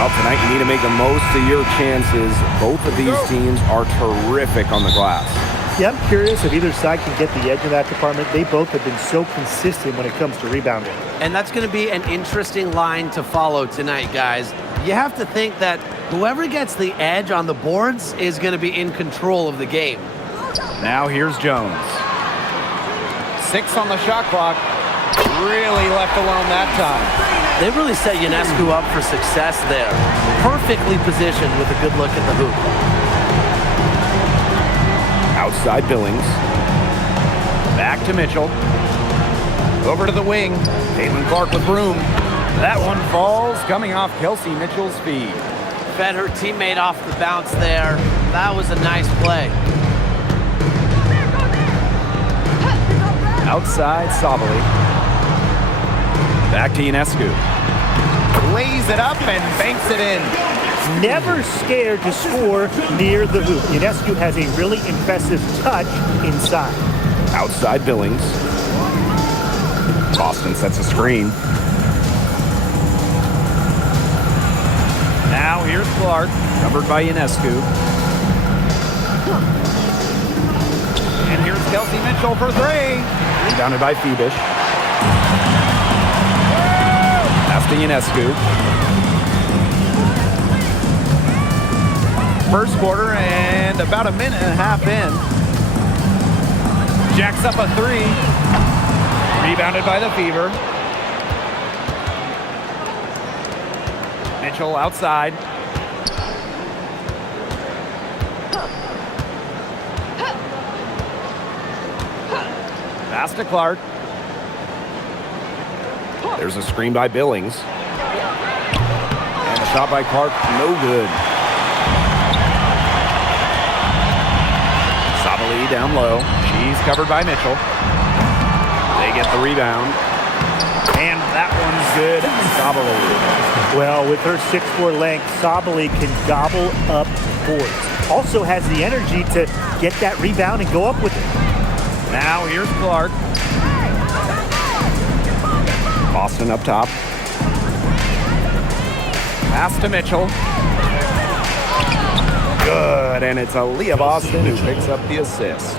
Well, tonight you need to make the most of your chances. Both of these teams are terrific on the glass. Yeah, I'm curious if either side can get the edge of that department. They both have been so consistent when it comes to rebounding. And that's going to be an interesting line to follow tonight, guys. You have to think that whoever gets the edge on the boards is going to be in control of the game. Now here's Jones. 6 on the shot clock. Really left alone that time. They really set Ionescu up for success there. Perfectly positioned with a good look at the hoop. Outside Billings. Back to Mitchell. Over to the wing. Caitlin Clark with room. That one falls, coming off Kelsey Mitchell's feet. Fed her teammate off the bounce there. That was a nice play. Outside Sabali. Back to Ionescu. Lays it up and banks it in. Never scared to score near the hoop. Ionescu has a really impressive touch inside. Outside Billings. Boston sets a screen. Now here's Clark, covered by Ionescu. And here's Kelsey Mitchell for 3. Rebounded by Phoebish. Pass to Ionescu. First quarter and about a minute and a half in. Jacks up a 3. Rebounded by the Fever. Mitchell outside. Pass to Clark. There's a screen by Billings. And a shot by Clark, no good. Sabali down low. She's covered by Mitchell. They get the rebound. And that one's good. Sabali. Well, with her 6'4" length, Sabali can gobble up boards. Also has the energy to get that rebound and go up with it. Now here's Clark. Boston up top. Pass to Mitchell. Good, and it's Aaliyah Boston who picks up the assist.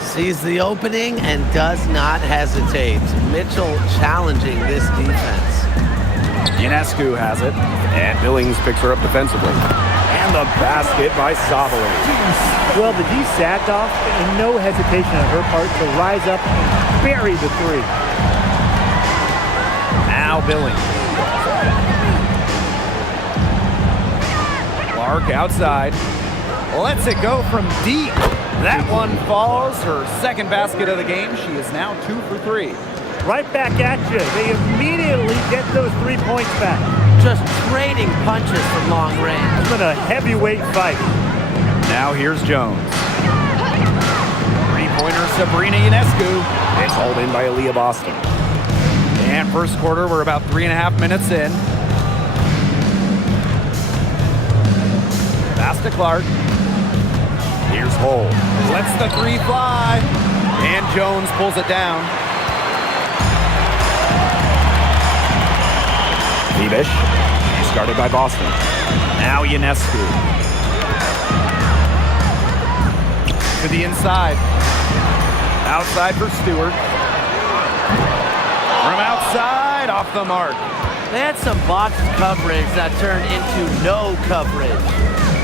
Sees the opening and does not hesitate. Mitchell challenging this defense. Ionescu has it, and Billings picks her up defensively. And the basket by Sabali. Well, the D sat off, and no hesitation on her part to rise up and bury the 3. Now Billings. Clark outside. Lets it go from deep. That one falls. Her second basket of the game. She is now 2 for 3. Right back at you. They immediately get those 3 points back. Just trading punches from long range. It's been a heavyweight fight. Now here's Jones. Three-pointer Sabrina Ionescu. It's hauled in by Aaliyah Boston. And first quarter, we're about 3.5 minutes in. Pass to Clark. Here's Hull. Lets the 3 fly. And Jones pulls it down. Phoebish. Started by Boston. Now Ionescu. To the inside. Outside for Stewart. From outside, off the mark. They had some boxed coverage that turned into no coverage.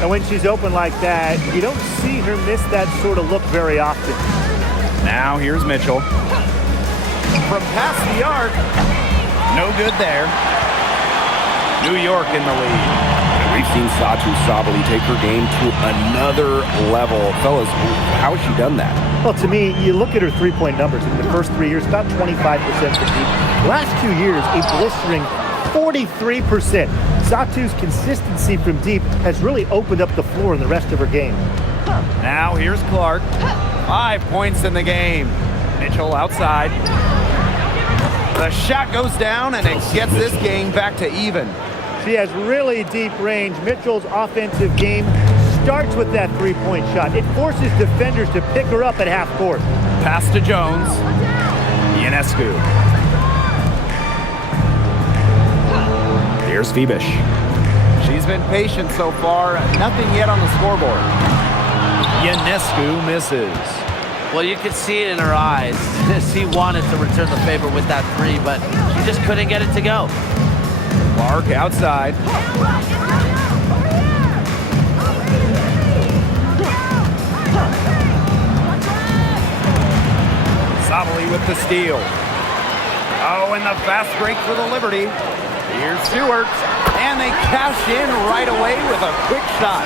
And when she's open like that, you don't see her miss that sort of look very often. Now here's Mitchell. From past the arc. No good there. New York in the lead. And we've seen Satu Sabali take her game to another level. Fellas, how has she done that? Well, to me, you look at her three-point numbers. In the first 3 years, about 25% from deep. The last 2 years, a blistering 43%. Satu's consistency from deep has really opened up the floor in the rest of her game. Now here's Clark. 5 points in the game. Mitchell outside. The shot goes down and it gets this game back to even. She has really deep range. Mitchell's offensive game starts with that three-point shot. It forces defenders to pick her up at half court. Pass to Jones. Ionescu. Here's Phoebish. She's She's been patient so far. Nothing yet on the scoreboard. Ionescu misses. Well, you could see it in her eyes. She wanted to return the favor with that three, but she just couldn't get it to go. Clark outside. Sabali with the steal. Oh, and the fast break for the Liberty. Here's Stewart, and they cash in right away with a quick shot.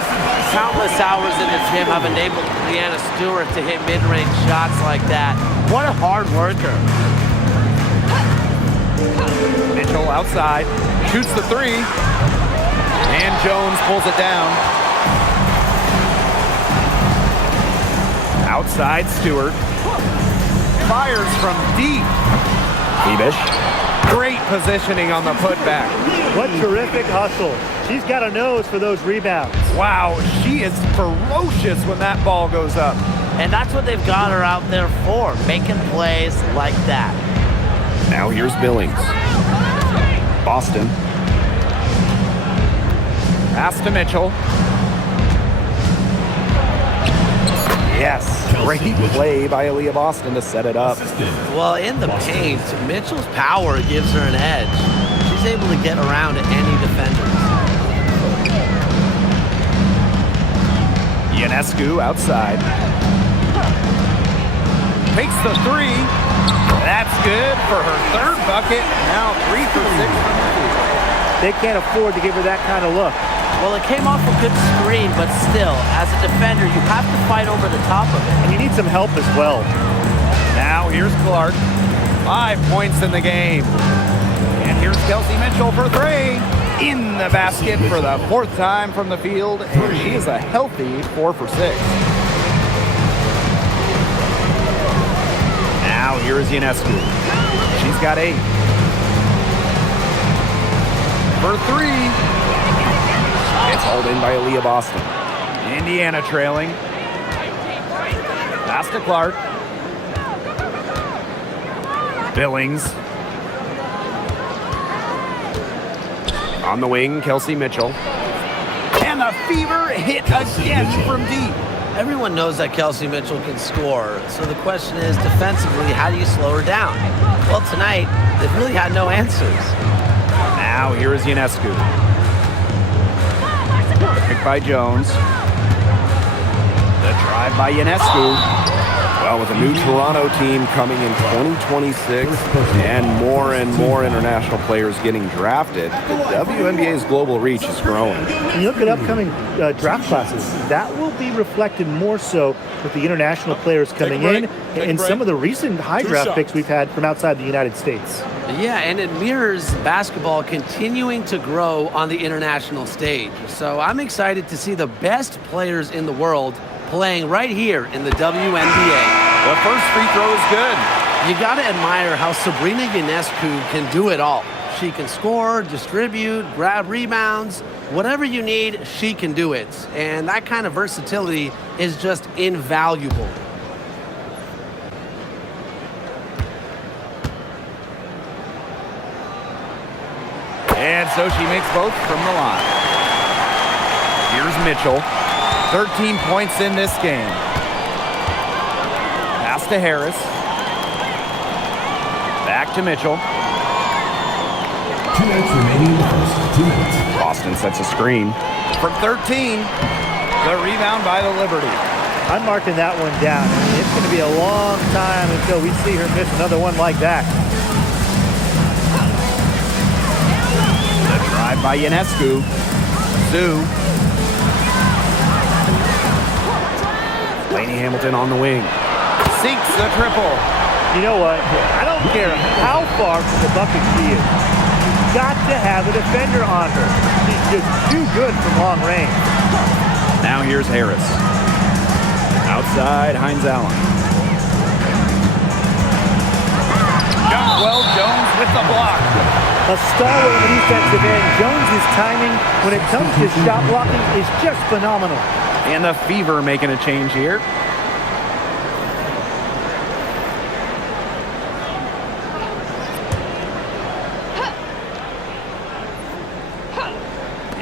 Countless hours in the gym have enabled Brianna Stewart to hit mid-range shots like that. What a hard worker. Mitchell outside, shoots the three, and Jones pulls it down. Outside Stewart. Fires from deep. Bebish. Great positioning on the putback. What terrific hustle. She's got a nose for those rebounds. Wow, she is ferocious when that ball goes up. And that's what they've got her out there for, making plays like that. Now here's Billings. Boston. Pass to Mitchell. Yes. Great play by Aaliyah Boston to set it up. Well, in the paint, Mitchell's power gives her an edge. She's able to get around any defender. Ionescu outside. Takes the three. That's good for her third bucket. Now 3 for 6 from the field. They can't afford to give her that kind of look. Well, it came off a good screen, but still, as a defender, you have to fight over the top of it. And you need some help as well. Now here's Clark. 5 points in the game. And here's Kelsey Mitchell for three. In the basket for the 4th time from the field. And she is a healthy 4 for 6. Now here's Ionescu. She's got 8. For three. It's hauled in by Aaliyah Boston. Indiana trailing. Pass to Clark. Billings. On the wing, Kelsey Mitchell. And the Fever hit again from deep. Everyone knows that Kelsey Mitchell can score, so the question is, defensively, how do you slow her down? Well, tonight, they've really had no answers. Now here is Ionescu. Pick by Jones. The drive by Ionescu. Well, with a new Toronto team coming in 2026 and more international players getting drafted, the WNBA's global reach is growing. When you look at upcoming draft classes, that will be reflected more so with the international players coming in and some of the recent high draft picks we've had from outside the United States. Yeah, and it mirrors basketball continuing to grow on the international stage. So I'm excited to see the best players in the world playing right here in the WNBA. The first free throw is good. You got to admire how Sabrina Ionescu can do it all. She can score, distribute, grab rebounds. Whatever you need, she can do it. And that kind of versatility is just invaluable. And so she makes both from the line. Here's Mitchell. 13 points in this game. Pass to Harris. Back to Mitchell. 2 minutes remaining in the first. 2 minutes. Boston sets a screen. From 13, the rebound by the Liberty. I'm marking that one down. It's going to be a long time until we see her miss another one like that. The drive by Ionescu. Sue. Lainey Hamilton on the wing. Sinks the triple. You know what? I don't care how far from the bucket she is. You've got to have a defender on her. She's just too good from long range. Now here's Harris. Outside, Hines Allen. Well, Jones with the block. A stalwart on the defensive end. Jones's timing when it comes to shot blocking is just phenomenal. And the Fever making a change here.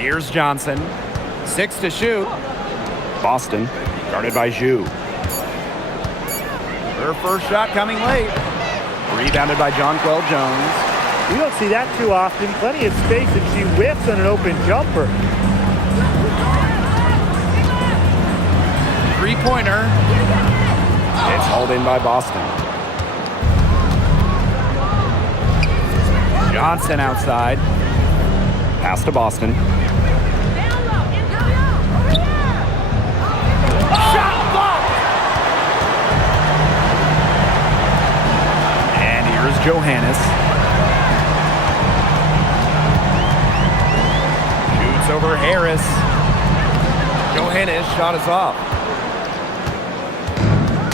Here's Johnson. 6 to shoot. Boston, guarded by Zhu. Her first shot coming late. Rebounded by Jonquel Jones. We don't see that too often. Plenty of space, and she whiffs on an open jumper. Three-pointer. It's hauled in by Boston. Johnson outside. Pass to Boston. Shot blocked. And here's Johannes. Shoots over Harris. Johannes shot is off.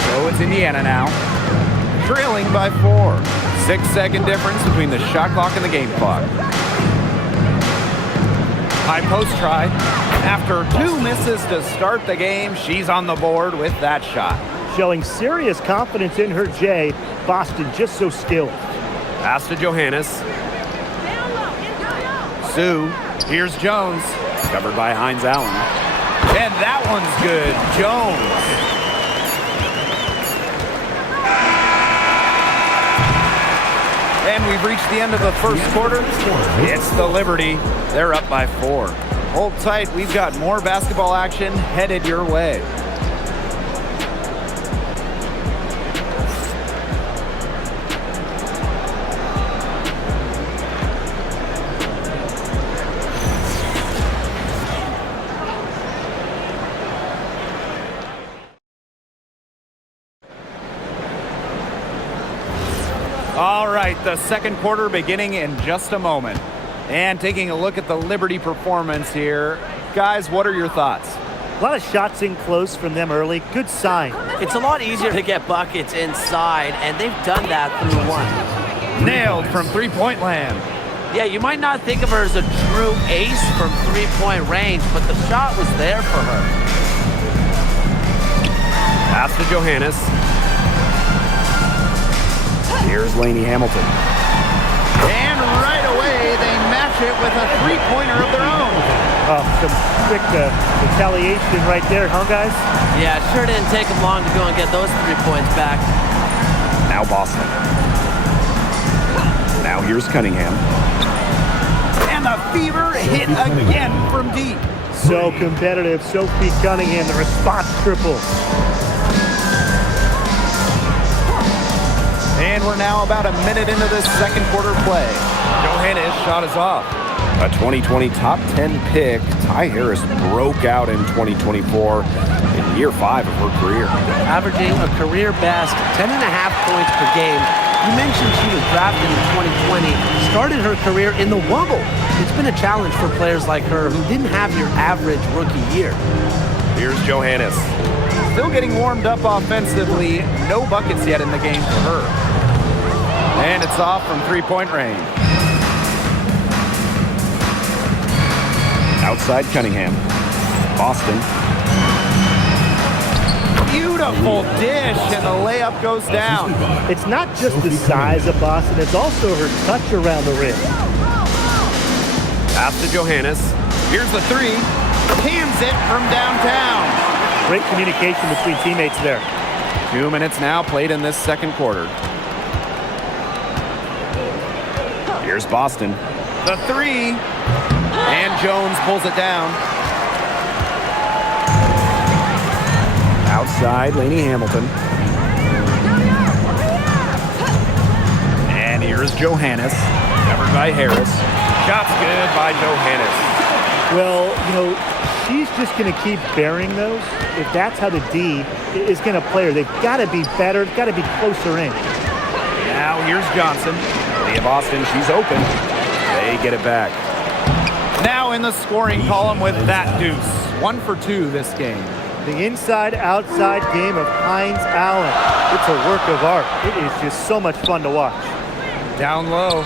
So it's Indiana now. Trailing by 4. 6-second difference between the shot clock and the game clock. High post try. After 2 misses to start the game, she's on the board with that shot. Showing serious confidence in her J. Boston just so skilled. Pass to Johannes. Sue. Here's Jones. Covered by Hines Allen. And that one's good. Jones. And we've reached the end of the first quarter. It's the Liberty. They're up by 4. Hold tight. We've got more basketball action headed your way. All right, the second quarter beginning in just a moment. And taking a look at the Liberty performance here. Guys, what are your thoughts? A lot of shots in close from them early. Good sign. It's a lot easier to get buckets inside, and they've done that through one. Nailed from three-point land. Yeah, you might not think of her as a true ace from three-point range, but the shot was there for her. Pass to Johannes. Here's Lainey Hamilton. And right away, they match it with a three-pointer of their own. Oh, some quick retaliation right there, huh, guys? Yeah, it sure didn't take them long to go and get those 3 points back. Now Boston. Now here's Cunningham. And the Fever hit again from deep. So competitive. Sophie Cunningham, the response triple. And we're now about a minute into this second quarter play. Johannes shot is off. A 2020 top 10 pick, Ty Harris broke out in 2024 in year 5 of her career. Averaging a career best 10.5 points per game. You mentioned she was drafted in 2020, started her career in the Wubble. It's been a challenge for players like her who didn't have your average rookie year. Here's Johannes. Still getting warmed up offensively. No buckets yet in the game for her. And it's off from three-point range. Outside Cunningham. Boston. Beautiful dish, and the layup goes down. It's not just the size of Boston, it's also her touch around the rim. Pass to Johannes. Here's the three. Cans it from downtown. Great communication between teammates there. 2 minutes now played in this second quarter. Here's Boston. The three. And Jones pulls it down. Outside, Lainey Hamilton. And here's Johannes. Covered by Harris. Shot's good by Johannes. Well, you know, she's just going to keep bearing those. If that's how the D is going to play her, they've got to be better, got to be closer in. Now here's Johnson. Leah Boston, she's open. They get it back. Now in the scoring column with that deuce. 1 for 2 this game. The inside-outside game of Hines Allen. It's a work of art. It is just so much fun to watch. Down low.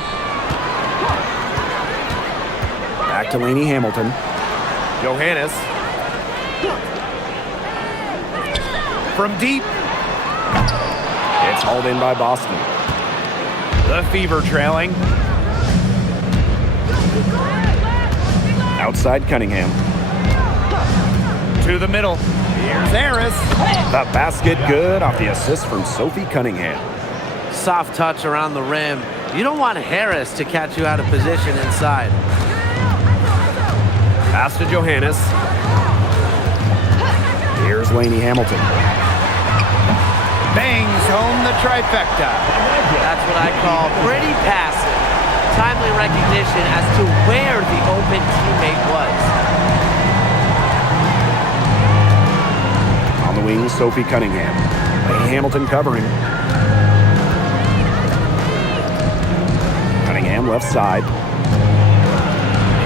Back to Lainey Hamilton. Johannes. From deep. It's hauled in by Boston. The Fever trailing. Outside Cunningham. To the middle. Here's Harris. The basket good off the assist from Sophie Cunningham. Soft touch around the rim. You don't want Harris to catch you out of position inside. Pass to Johannes. Here's Lainey Hamilton. Bangs home the trifecta. That's what I call pretty passive. Timely recognition as to where the open teammate was. On the wing, Sophie Cunningham. Lainey Hamilton covering. Cunningham left side.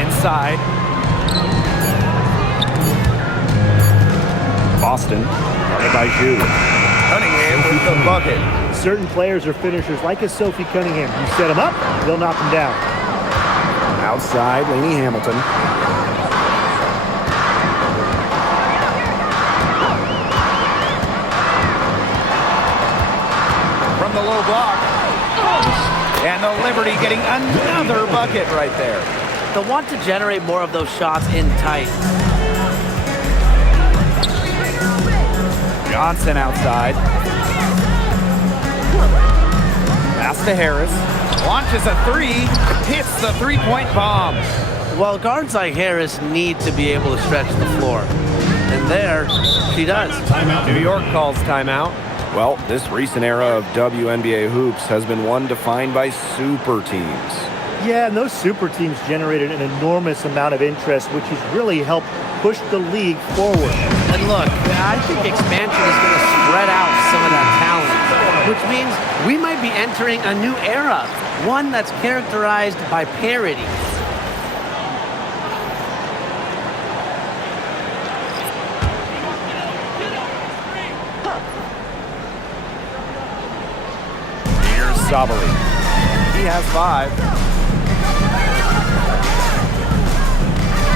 Inside. Boston, guarded by Zhu. Cunningham with the bucket. Certain players are finishers like a Sophie Cunningham. You set them up, they'll knock them down. Outside, Lainey Hamilton. From the low block. And the Liberty getting another bucket right there. They'll want to generate more of those shots in tight. Johnson outside. Pass to Harris. Launches a three. Hits the three-point bomb. Well, guards like Harris need to be able to stretch the floor. And there, she does. New York calls timeout. Well, this recent era of WNBA hoops has been one defined by super teams. Yeah, and those super teams generated an enormous amount of interest, which has really helped push the league forward. And look, I think expansion is going to spread out some of that talent, which means we might be entering a new era, one that's characterized by parity. Here's Sabali. He has 5.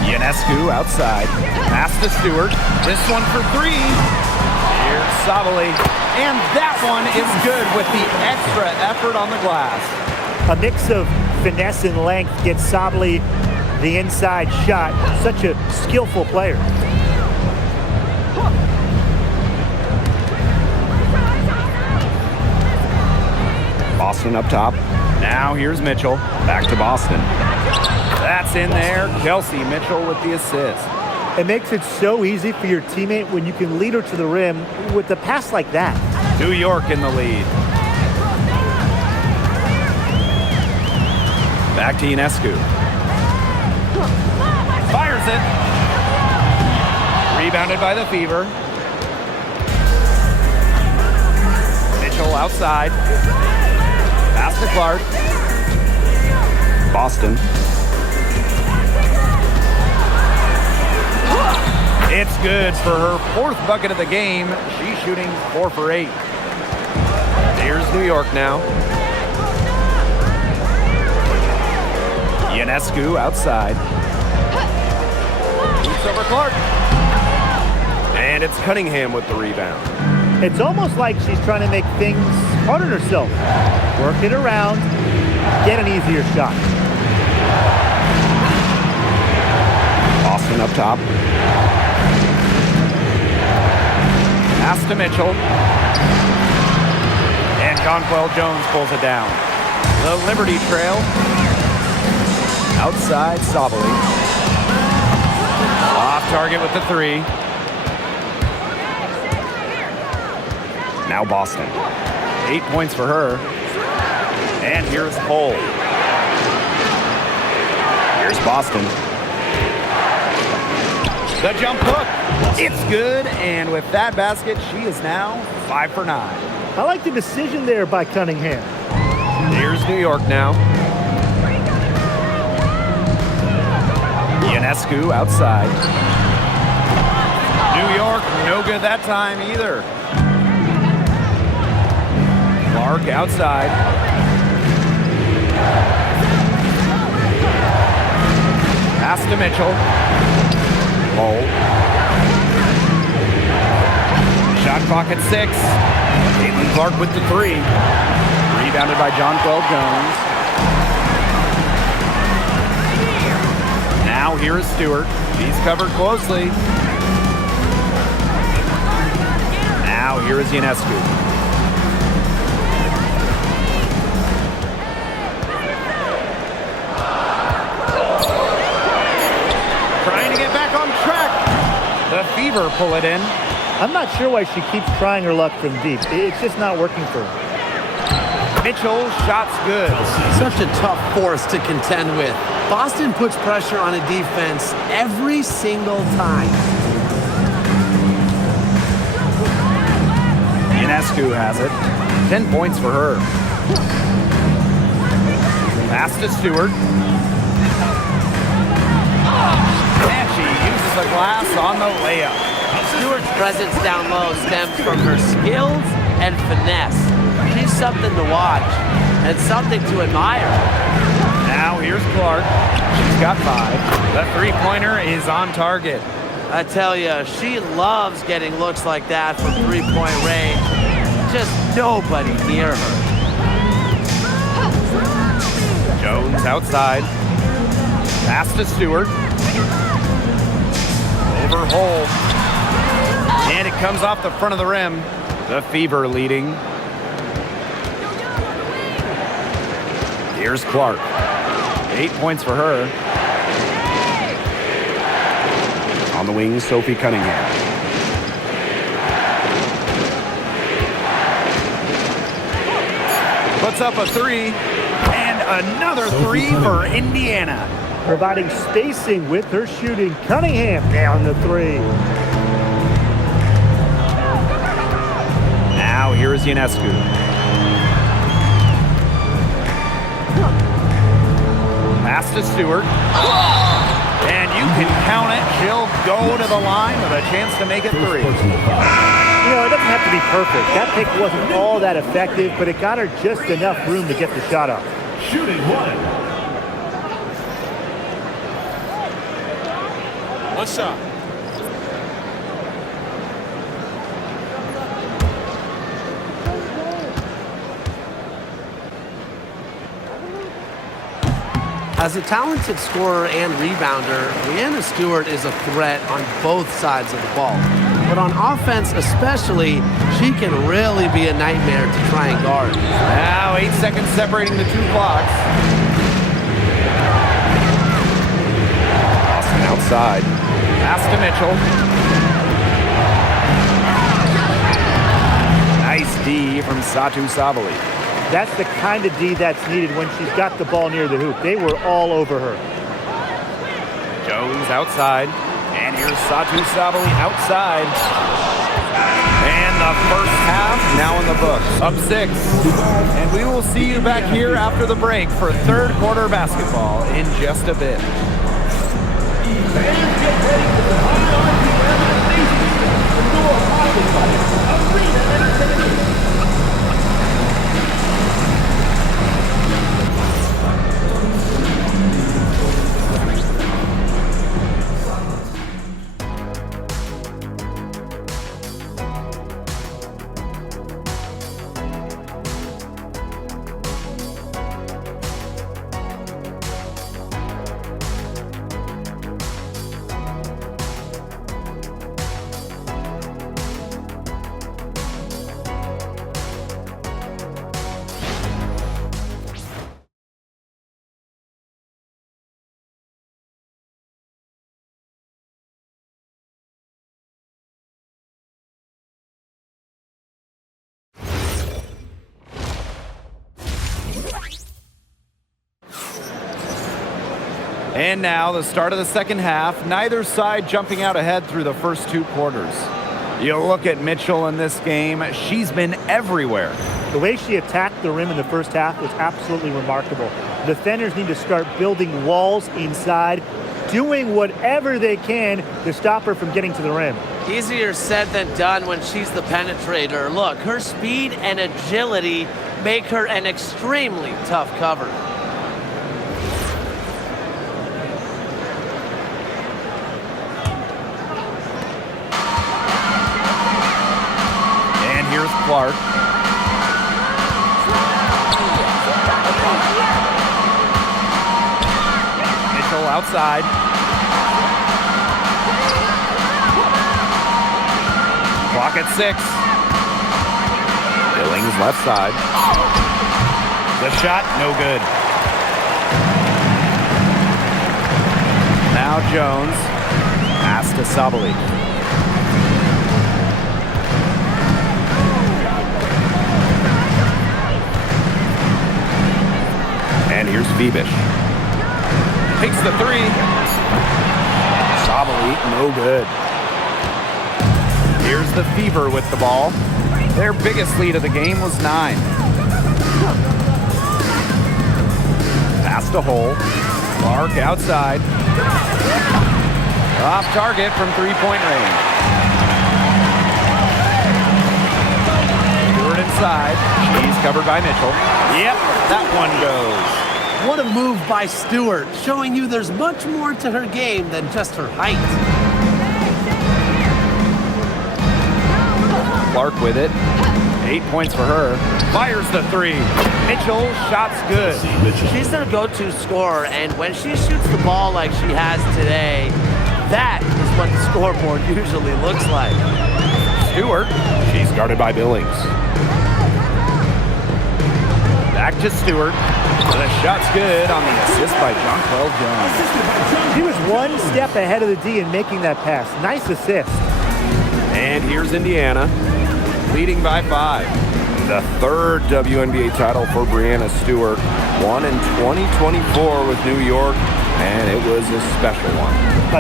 Ionescu outside. Pass to Stewart. This one for 3. Here's Sabali. And that one is good with the extra effort on the glass. A mix of finesse and length gets Sabali the inside shot. Such a skillful player. Boston up top. Now here's Mitchell. Back to Boston. That's in there. Kelsey Mitchell with the assist. It makes it so easy for your teammate when you can lead her to the rim with a pass like that. New York in the lead. Back to Ionescu. Fires it. Rebounded by the Fever. Mitchell outside. Pass to Clark. Boston. It's good for her 4th bucket of the game. She's shooting 4 for 8. Here's New York now. Ionescu outside. Shoots over Clark. And it's Cunningham with the rebound. It's almost like she's trying to make things hard on herself. Work it around, get an easier shot. Boston up top. Pass to Mitchell. And Conquel Jones pulls it down. The Liberty trail. Outside, Sabali. Off target with the 3. Now Boston. 8 points for her. And here's Cole. Here's Boston. The jump hook. It's good. And with that basket, she is now 5 for 9. I like the decision there by Cunningham. Here's New York now. Ionescu outside. New York, no good that time either. Clark outside. Pass to Mitchell. Hole. Shot clock at 6. Caitlin Clark with the 3. Rebounded by Jonquel Jones. Now Now here is Stewart. He's covered closely. Now here is Ionescu. Trying to get back on track. The Fever pull it in. I'm not sure why she keeps trying her luck from deep. It's just not working for her. Mitchell, shots good. Such a tough force to contend with. Boston puts pressure on a defense every single time. Ionescu has it. 10 points for her. Pass to Stewart. And she uses the glass on the layup. Stewart's presence down low stems from her skills and finesse. She's something to watch and something to admire. Now here's Clark. She's got 5. The three-pointer is on target. I tell you, she loves getting looks like that from three-point range. Just nobody near her. Jones outside. Pass to Stewart. Over hole. And it comes off the front of the rim. The Fever leading. Here's Clark. 8 points for her. On the wing, Sophie Cunningham. Puts up a 3. And another 3 for Indiana. Providing spacing with her shooting. Cunningham down the 3. Now here is Ionescu. Pass to Stewart. And you can count it. She'll go to the line with a chance to make it 3. You know, it doesn't have to be perfect. That pick wasn't all that effective, but it got her just enough room to get the shot up. Shooting 1. One shot. As a talented scorer and rebounder, Breanna Stewart is a threat on both sides of the ball. But on offense especially, she can really be a nightmare to try and guard. Now 8 seconds separating the 2 blocks. Austin outside. Pass to Mitchell. Nice D from Satu Sabali. That's the kind of D that's needed when she's got the ball near the hoop. They were all over her. Jones outside. And here's Satu Sabali outside. And the first half now in the books. Up 6. And we will see you back here after the break for third quarter basketball in just a bit. Fans, get ready for the Arena Entertainment. And now the start of the second half. Neither side jumping out ahead through the first 2 quarters. You look at Mitchell in this game. She's been everywhere. The way she attacked the rim in the first half was absolutely remarkable. Defenders need to start building walls inside, doing whatever they can to stop her from getting to the rim. Easier said than done when she's the penetrator. Look, her speed and agility make her an extremely tough cover. And here's Clark. Mitchell outside. Bucket 6. Billings left side. The shot, no good. Now Jones. Pass to Sabali. And here's Bebish. Takes the 3. Sabali, no good. Here's the Fever with the ball. Their biggest lead of the game was 9. Pass to Hole. Clark outside. Off target from 3-point range. Stewart inside. She's covered by Mitchell. Yep, that one goes. What a move by Stewart, showing you there's much more to her game than just her height. Clark with it. 8 points for her. Fires the 3. Mitchell, shot's good. She's their go-to scorer, and when she shoots the ball like she has today, that is what the scoreboard usually looks like. Stewart. She's guarded by Billings. Back to Stewart. The shot's good on the assist by Jonquel Jones. He was one step ahead of the D in making that pass. Nice assist. And here's Indiana, Leading by 5. the third WNBA title for Breanna Stewart. Won in 2024 with New York, and it was a special one.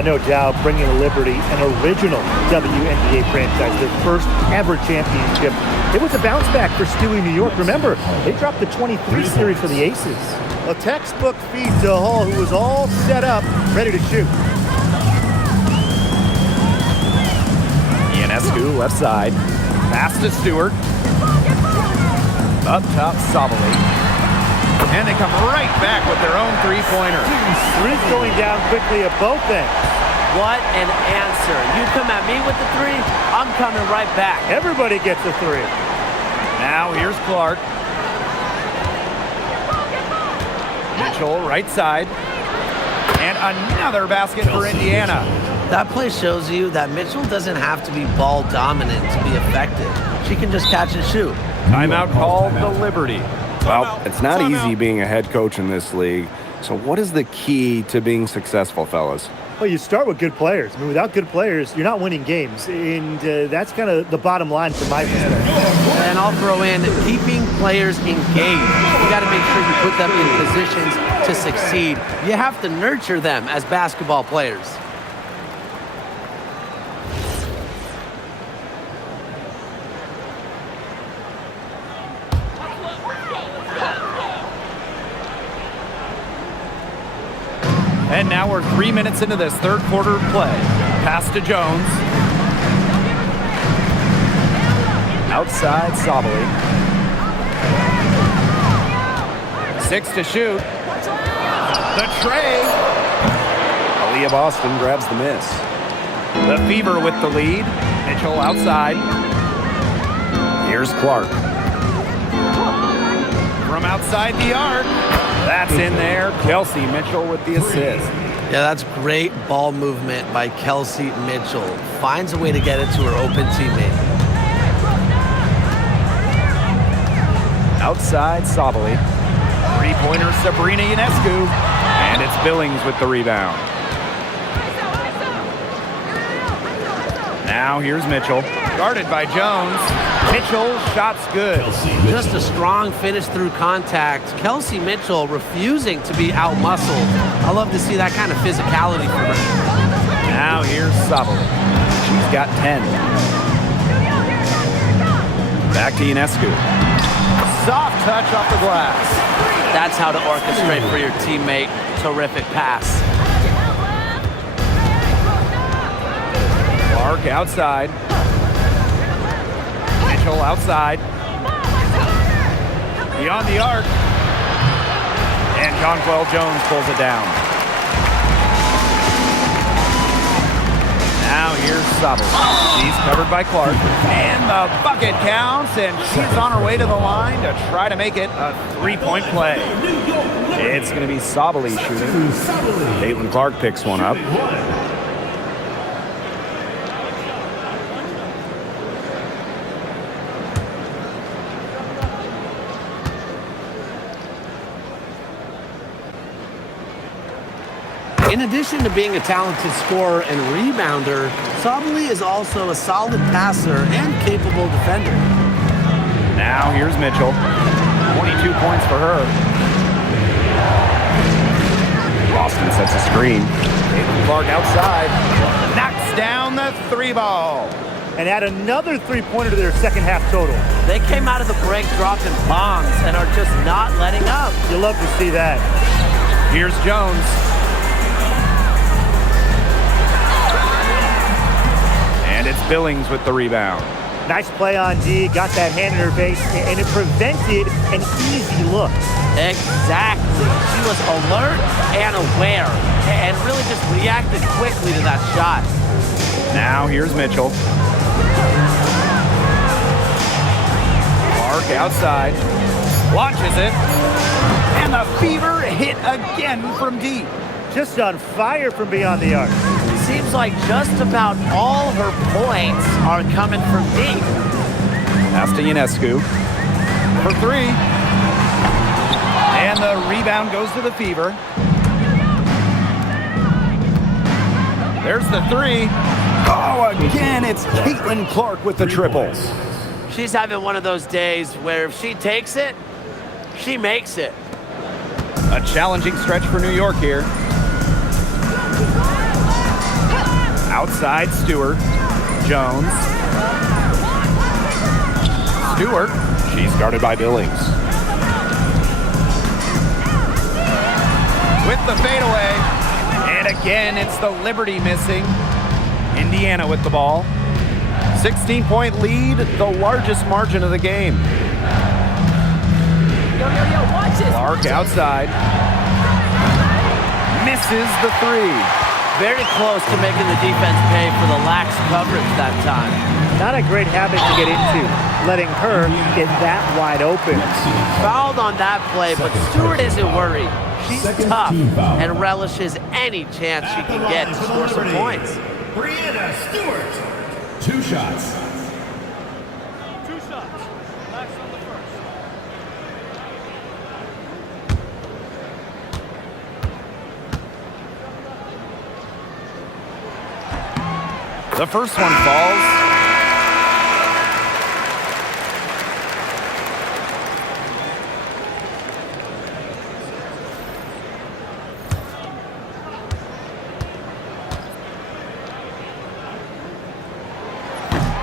No doubt, bringing to Liberty an original WNBA franchise, their first ever championship. It was a bounce back for Stewie New York. Remember, they dropped the 23 series for the Aces. A textbook feed to Hall, who was all set up, ready to shoot. Ionescu left side. Pass to Stewart. Up top, Sabali. And they come right back with their own three-pointer. Three's going down quickly at both ends. What an answer. You come at me with the 3, I'm coming right back. Everybody gets a 3. Now here's Clark. Mitchell, right side. And another basket for Indiana. That play shows you that Mitchell doesn't have to be ball dominant to be effective. She can just catch and shoot. Timeout called the Liberty. Well, it's not easy being a head coach in this league. So what is the key to being successful, fellas? Well, you start with good players. I mean, without good players, you're not winning games. And that's kind of the bottom line from my perspective. And I'll throw in keeping players engaged. You got to make sure you put them in positions to succeed. You have to nurture them as basketball players. And now we're 3 minutes into this third quarter of play. Pass to Jones. Outside, Sabali. 6 to shoot. The tray. Aaliyah Boston grabs the miss. The Fever with the lead. Mitchell outside. Here's Clark. From outside the arc. That's in there. Kelsey Mitchell with the assist. Yeah, that's great ball movement by Kelsey Mitchell. Finds a way to get it to her open teammate. Outside, Sabali. Three-pointer, Sabrina Ionescu. And it's Billings with the rebound. Now here's Mitchell. Guarded by Jones. Mitchell, shot's good. Just a strong finish through contact. Kelsey Mitchell refusing to be out-muscled. I love to see that kind of physicality from her. Now here's Sabali. She's got 10. Back to Ionescu. Soft touch off the glass. That's how to orchestrate for your teammate. Terrific pass. Clark outside. Mitchell outside. Beyond the arc. And Jonquel Jones pulls it down. Now here's Sabali. She's covered by Clark. And the bucket counts, and she's on her way to the line to try to make it a three-point play. It's going to be Sabali shooting. Caitlin Clark picks one up. In addition to being a talented scorer and rebounder, Sabally is also a solid passer and capable defender. Now here's Mitchell. 22 points for her. Boston sets a screen. Caitlin Clark outside. Knocks down the 3 ball. And add another three-pointer to their second half total. They came out of the break dropping bombs and are just not letting up. You'll love to see that. Here's Jones. And it's Billings with the rebound. Nice play on D, got that hand in her face, and it prevented an easy look. Exactly. She was alert and aware and really just reacted quickly to that shot. Now here's Mitchell. Clark outside. Launches it. And the Fever hit again from deep. Just on fire from beyond the arc. Seems like just about all her points are coming from deep. Pass to Ionescu for 3. And the rebound goes to the Fever. There's the 3. Oh, again, it's Caitlin Clark with the triples. She's having one of those days where if she takes it, she makes it. A challenging stretch for New York here. Outside Stewart. Jones. Stewart. She's guarded by Billings. With the fadeaway. And again, it's the Liberty missing. Indiana with the ball. 16-point lead, the largest margin of the game. Clark outside. Misses the 3. Very close to making the defense pay for the lax coverage that time. Not a great habit to get into, letting her get that wide open. Fouled on that play, but Stewart isn't worried. She's tough and relishes any chance she can get to score some points. Brianna Stewart. 2 shots. 2 shots. Max on the first. The first one falls.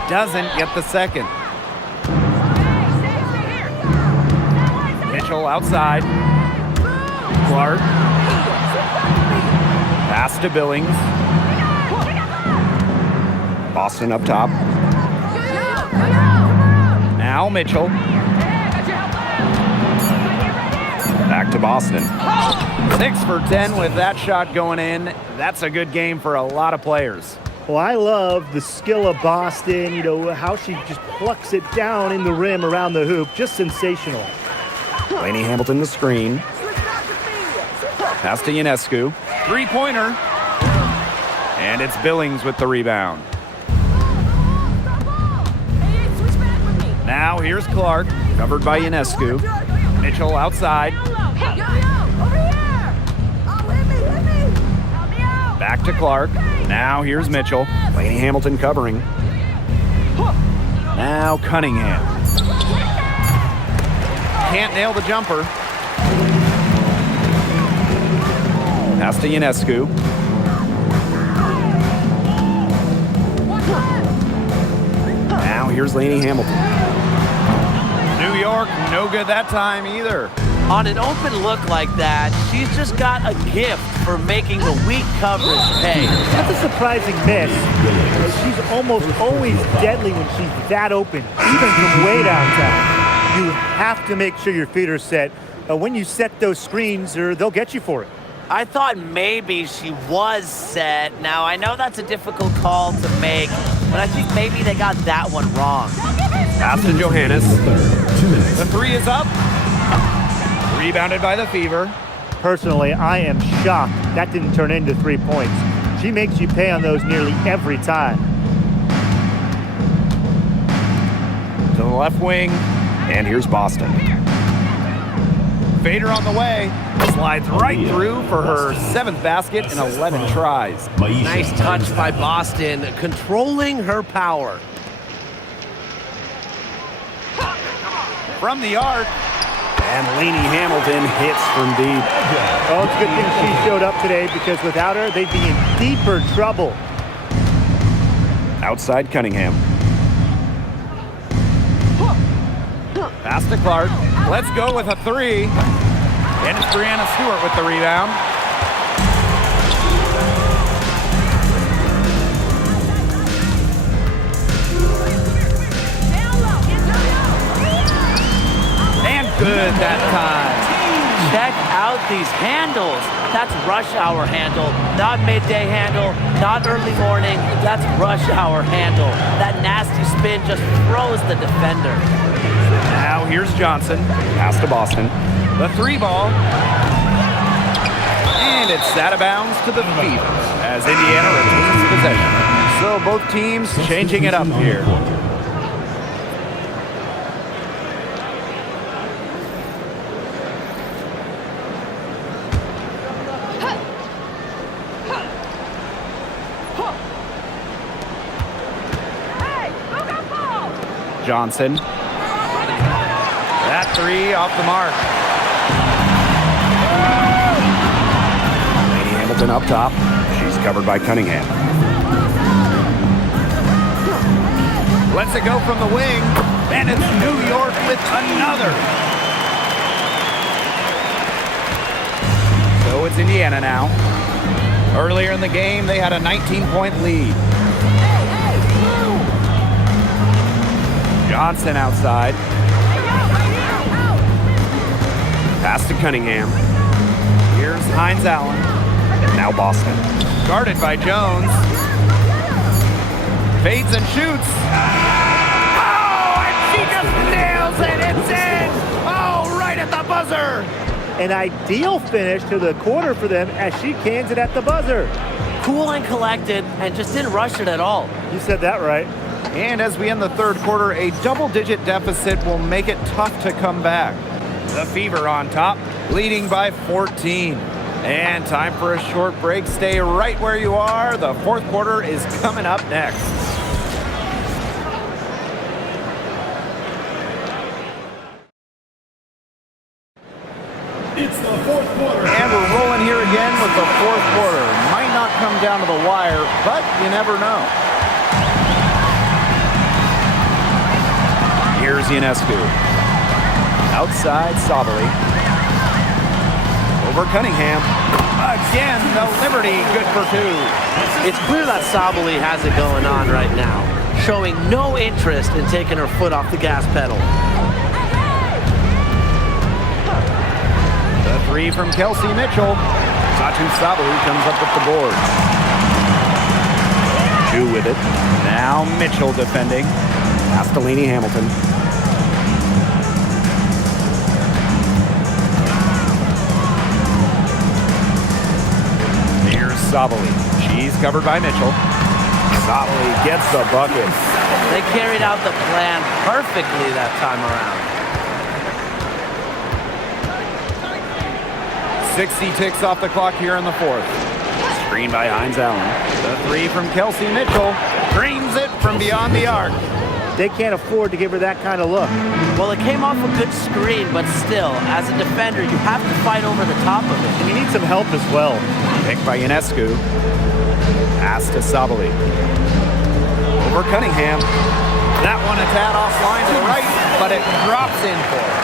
Doesn't get the second. Mitchell outside. Clark. Pass to Billings. Boston up top. Now Mitchell. Back to Boston. 6 for 10 with that shot going in. That's a good game for a lot of players. Well, I love the skill of Boston, you know, how she just plucks it down in the rim around the hoop. Just sensational. Laney Hamilton the screen. Pass to Ionescu. 3-pointer. And it's Billings with the rebound. Now here's Clark, covered by Ionescu. Mitchell outside. Back to Clark. Now here's Mitchell. Laney Hamilton covering. Now Cunningham. Can't nail the jumper. Pass to Ionescu. Now here's Laney Hamilton. New York, no good that time either. On an open look like that, she's just got a gift for making the weak coverage pay. That's a surprising miss. She's almost always deadly when she's that open, even from way downtown. You have to make sure your feet are set. When you set those screens, or they'll get you for it. I thought maybe she was set. Now, I know that's a difficult call to make, but I think maybe they got that one wrong. Pass to Johannes. 2 minutes. The 3 is up. Rebounded by the Fever. Personally, I am shocked that didn't turn into 3 points. She makes you pay on those nearly every time. To the left wing. And here's Boston. Fader on the way. Slides right through for her 7th basket in 11 tries. Nice touch by Boston, controlling her power. From the arc. And Lainey Hamilton hits from deep. Oh, it's a good thing she showed up today because without her, they'd be in deeper trouble. Outside Cunningham. Pass to Clark. Let's go with a 3. And it's Brianna Stewart with the rebound. And good that time. Check out these handles. That's rush hour handle, not midday handle, not early morning. That's rush hour handle. That nasty spin just throws the defender. Now here's Johnson. Pass to Boston. The 3 ball. And it's out of bounds to the Fever as Indiana retains possession. So both teams changing it up here. Johnson. That 3 off the mark. Lainey Hamilton up top. She's covered by Cunningham. Lets it go from the wing. And it's New York with another. So it's Indiana now. Earlier in the game, they had a 19-point lead. Johnson outside. Pass to Cunningham. Here's Hines Allen. Now Boston. Guarded by Jones. Fades and shoots. Oh, and she just nails it. It's in. Oh, right at the buzzer. An ideal finish to the quarter for them as she cans it at the buzzer. Cool and collected and just didn't rush it at all. You said that right. And as we end the third quarter, a double-digit deficit will make it tough to come back. The Fever on top, leading by 14. And time for a short break. Stay right where you are. The fourth quarter is coming up next. It's the fourth quarter. And we're rolling here again with the fourth quarter. Might not come down to the wire, but you never know. Here's Ionescu. Outside Sabali. Over Cunningham. Again, the Liberty, good for 2. It's clear that Sabali has it going on right now, showing no interest in taking her foot off the gas pedal. The 3 from Kelsey Mitchell. Satu Sabali comes up with the board. Chu with it. Now Mitchell defending. Pass to Lainey Hamilton. Here's Sabali. She's covered by Mitchell. Sabali gets the bucket. They carried out the plan perfectly that time around. 60 ticks off the clock here in the fourth. Screen by Hines Allen. The 3 from Kelsey Mitchell. Dreams it from beyond the arc. They can't afford to give her that kind of look. Well, it came off a good screen, but still, as a defender, you have to fight over the top of it. And you need some help as well. Picked by Ionescu. Pass to Sabali. Over Cunningham. That one a tad offline to the right, but it drops in for her.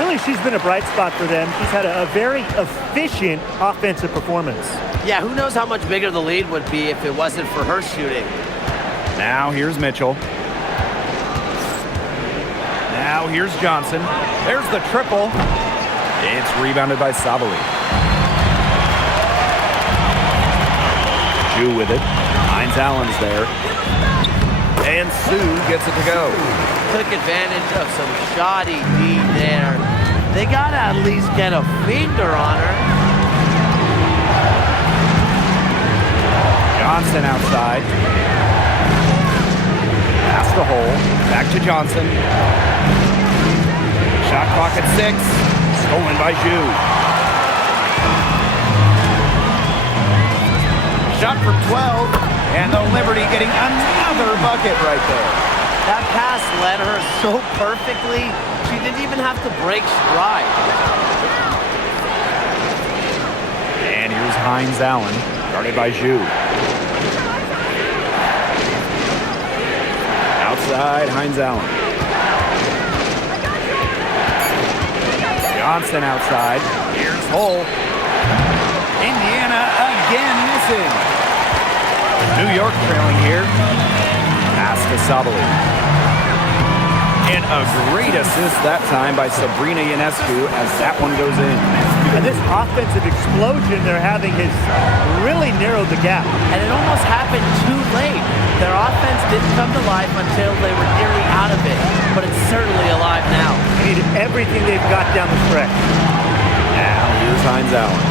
Really, she's been a bright spot for them. She's had a very efficient offensive performance. Yeah, who knows how much bigger the lead would be if it wasn't for her shooting. Now here's Mitchell. Now here's Johnson. There's the triple. It's rebounded by Sabali. Chu with it. Hines Allen's there. And Sue gets it to go. Took advantage of some shoddy D there. They gotta at least get a finger on her. Johnson outside. Past the hole. Back to Johnson. Shot clock at 6. Stolen by Zhu. Shot from 12, and the Liberty getting another bucket right there. That pass led her so perfectly, she didn't even have to break stride. And here's Hines Allen. Guarded by Zhu. Outside, Hines Allen. Johnson outside. Here's Hull. Indiana again missing. New York trailing here. Pass to Sabali. And a great assist that time by Sabrina Ionescu as that one goes in. And this offensive explosion they're having has really narrowed the gap. And it almost happened too late. Their offense didn't come to life until they were nearly out of it, but it's certainly alive now. They needed everything they've got down the stretch. Now here's Hines Allen.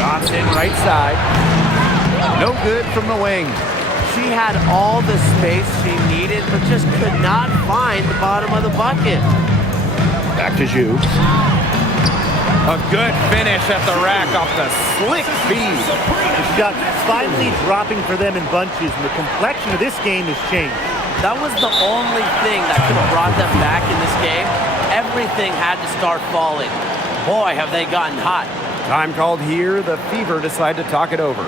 Johnson right side. No good from the wing. She had all the space she needed, but just could not find the bottom of the bucket. Back to Zhu. A good finish at the rack off the slick feed. The shot finally dropping for them in bunches, and the complexion of this game has changed. That was the only thing that could have brought them back in this game. Everything had to start falling. Boy, have they gotten hot. Time called here. The Fever decide to talk it over.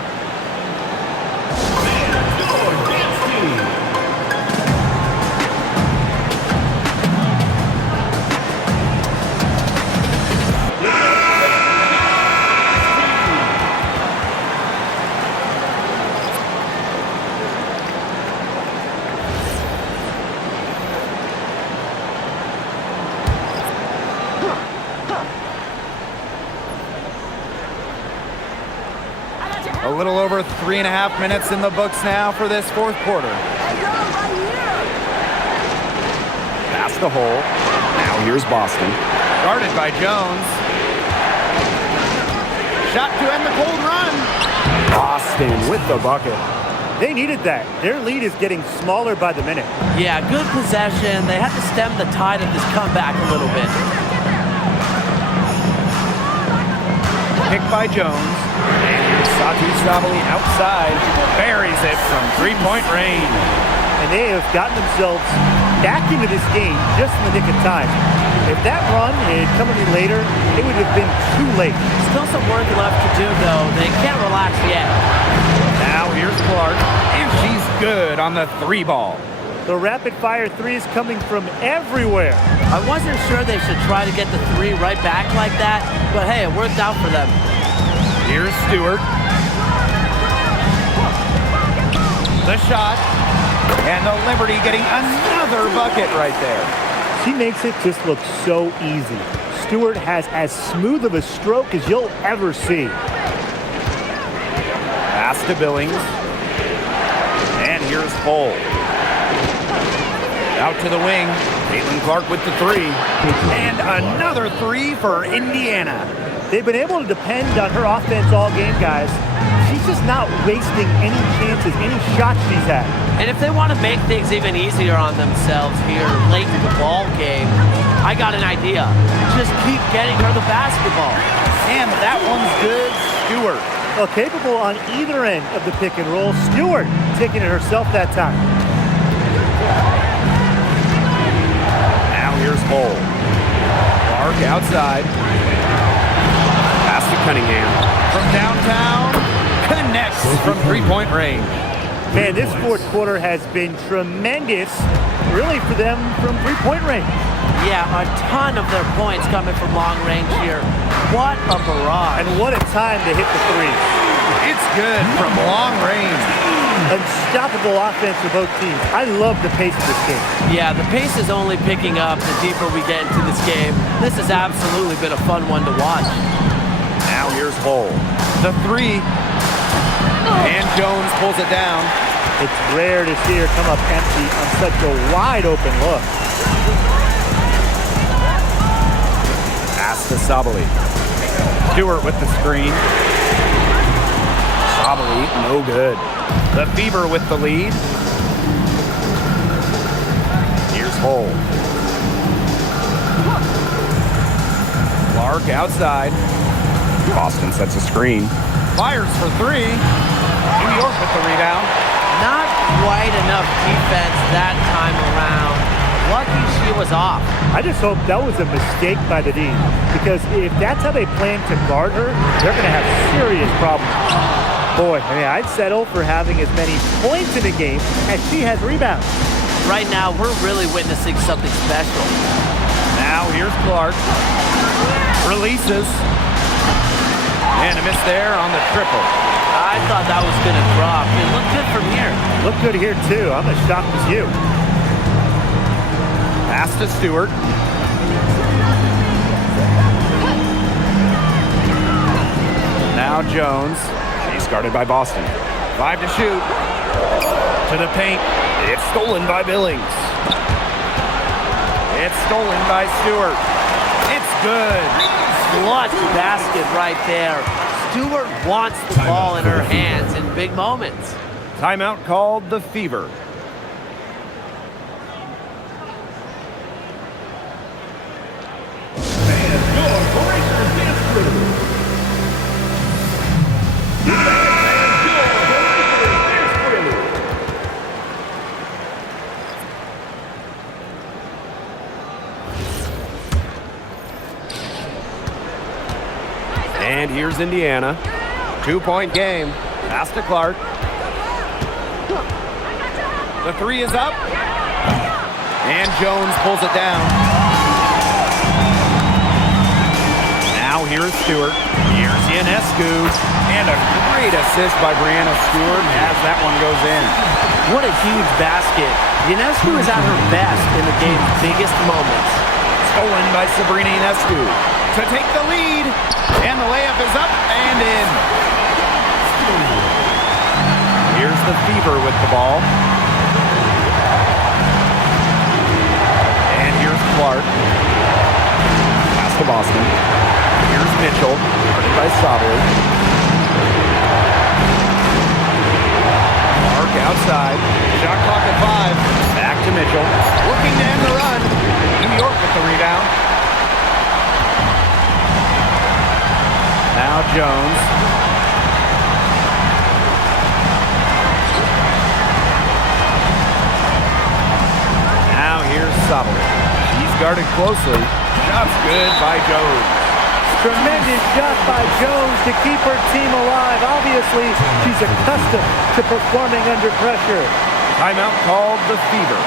A little over 3.5 minutes in the books now for this fourth quarter. Pass to Hull. Now here's Boston. Guarded by Jones. Shot to end the cold run. Boston with the bucket. They needed that. Their lead is getting smaller by the minute. Yeah, good possession. They had to stem the tide of this comeback a little bit. Picked by Jones. And here's Satu Sabali outside. Buries it from three-point range. And they have gotten themselves back into this game just in the nick of time. If that run had come a little later, it would have been too late. Still some work left to do, though. They can't relax yet. Now here's Clark, and she's good on the three ball. The rapid-fire three is coming from everywhere. I wasn't sure they should try to get the three right back like that, but hey, it worked out for them. Here's Stewart. The shot, and the Liberty getting another bucket right there. She makes it just look so easy. Stewart has as smooth of a stroke as you'll ever see. Pass to Billings. And here's Hull. Out to the wing. Caitlin Clark with the three. And another three for Indiana. They've been able to depend on her offense all game, guys. She's just not wasting any chances, any shots she's had. And if they want to make things even easier on themselves here late in the ball game, I got an idea. Just keep getting her the basketball. And that one's good. Stewart. Well, capable on either end of the pick and roll. Stewart taking it herself that time. Now here's Hull. Clark outside. Pass to Cunningham. From downtown, connects from three-point range. Man, this fourth quarter has been tremendous, really, for them from three-point range. Yeah, a ton of their points coming from long range here. What a barrage. And what a time to hit the threes. It's good from long range. Unstoppable offense for both teams. I love the pace of this game. Yeah, the pace is only picking up the deeper we get into this game. This has absolutely been a fun one to watch. Now here's Hull. The three. And Jones pulls it down. It's rare to see her come up empty on such a wide open look. Pass to Sabali. Stewart with the screen. Sabali, no good. The Fever with the lead. Here's Hull. Clark outside. Boston sets a screen. Fires for three. New York with the rebound. Not quite enough defense that time around. Lucky she was off. I just hope that was a mistake by the D, because if that's how they plan to guard her, they're going to have serious problems. Boy, I mean, I'd settle for having as many points in a game as she has rebounds. Right now, we're really witnessing something special. Now here's Clark. Releases. And a miss there on the triple. I thought that was going to drop. It looked good from here. Looked good here, too. I'm as shocked as you. Pass to Stewart. Now Jones. She's guarded by Boston. 5 to shoot. To the paint. It's stolen by Billings. It's stolen by Stewart. It's good. Clutch basket right there. Stewart wants the ball in her hands in big moments. Timeout called the Fever. And here's Indiana. 2-point game. Pass to Clark. The three is up. And Jones pulls it down. Now here's Stewart. Here's Ionescu. And a great assist by Brianna Stewart as that one goes in. What a huge basket. Ionescu is at her best in the game's biggest moments. Stolen by Sabrina Ionescu to take the lead. And the layup is up and in. Here's the Fever with the ball. And here's Clark. Pass to Boston. Here's Mitchell, guarded by Sabri. Clark outside. Shot clock at 5. Back to Mitchell. Looking to end the run. New York with the rebound. Now Jones. Now here's Sabri. She's guarded closely. Shot's good by Jones. Tremendous shot by Jones to keep her team alive. Obviously, she's accustomed to performing under pressure. Timeout called the Fever.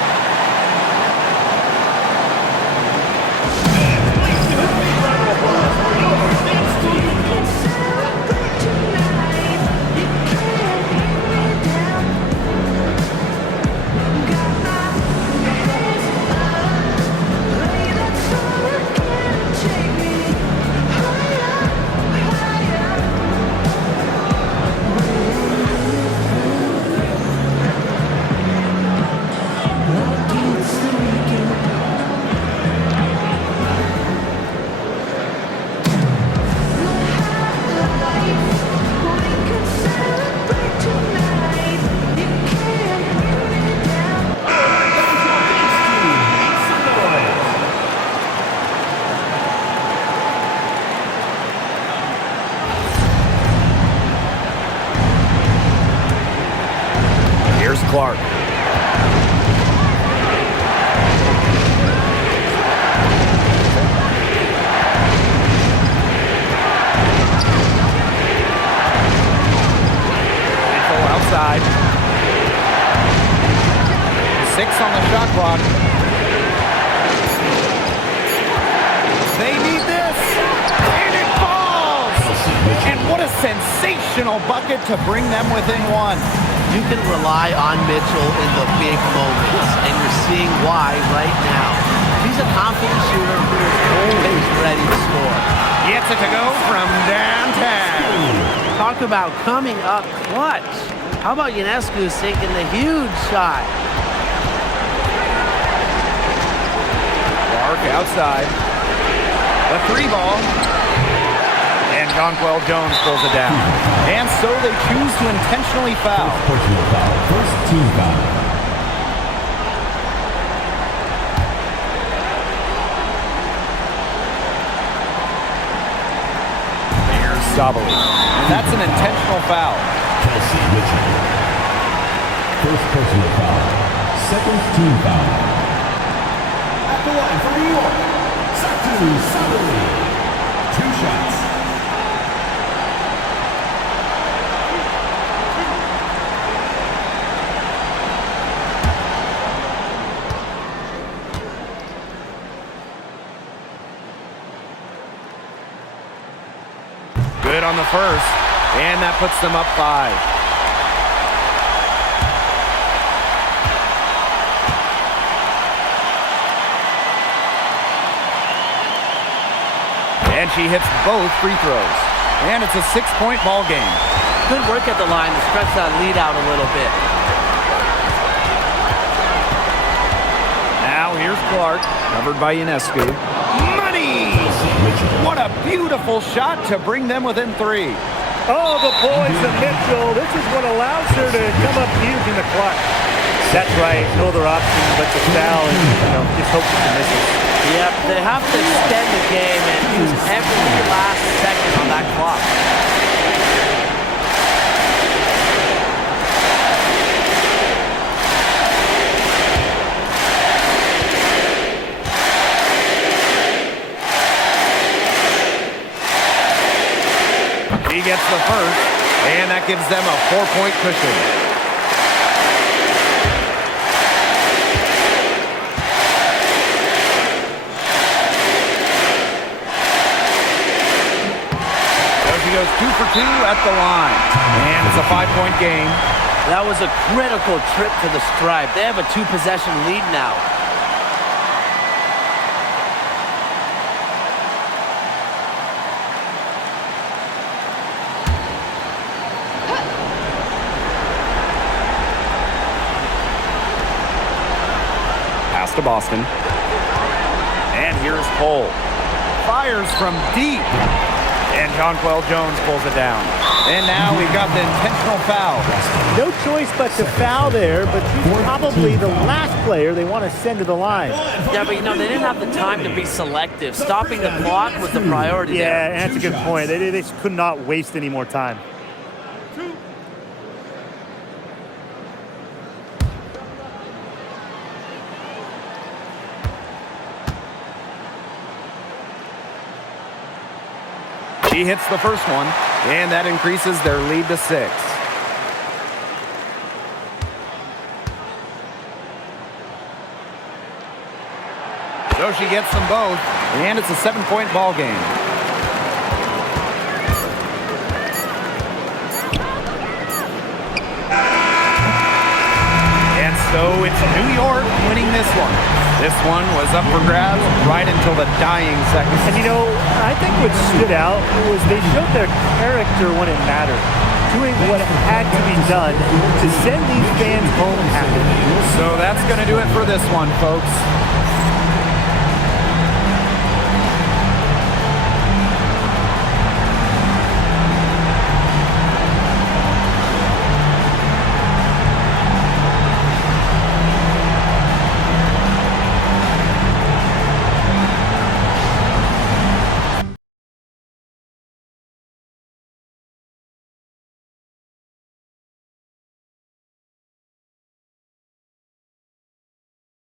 Clark. Mitchell outside. 6 on the shot clock. They need this. And it falls. And what a sensational bucket to bring them within 1. You can rely on Mitchell in the big moments, and you're seeing why right now. She's a confident shooter who is always ready to score. Gets it to go from downtown. Talk about coming up clutch. How about Ionescu sinking the huge shot? Clark outside. The 3 ball. And Jonquel Jones pulls it down. And so they choose to intentionally foul. Personal foul. First team foul. doubly. And that's an intentional foul. Kelsey Mitchell. First personal foul. Second team foul. At the line for New York, Satu Saturday. 2 shots. Good on the first, and that puts them up 5. And she hits both free throws. And it's a 6-point ball game. Good work at the line to stretch that lead out a little bit. Now here's Clark, covered by Ionescu. Money! What a beautiful shot to bring them within 3. Oh, the poise of Mitchell. This is what allows her to come up huge in the clutch. That's right. No other option but to foul and just hope she misses. Yep, they have to extend the game and use every last second on that clock. He gets the first, and that gives them a 4-point cushion. So she goes 2 for 2 at the line, and it's a 5-point game. That was a critical trip to the stripe. They have a 2-possession lead now. To Boston. And here's Cole. Fires from deep. And Jonquel Jones pulls it down. And now we've got the intentional foul. No choice but to foul there, but she's probably the last player they want to send to the line. Yeah, but they didn't have the time to be selective. Stopping the clock was the priority there. Yeah, and that's a good point. They could not waste any more time. He hits the first one, and that increases their lead to 6. So she gets them both, and it's a 7-point ball game. And so it's New York winning this one. This one was up for grabs right until the dying seconds. And I think what stood out was they showed their character when it mattered, doing what had to be done to send these fans home happy. So that's going to do it for this one, folks.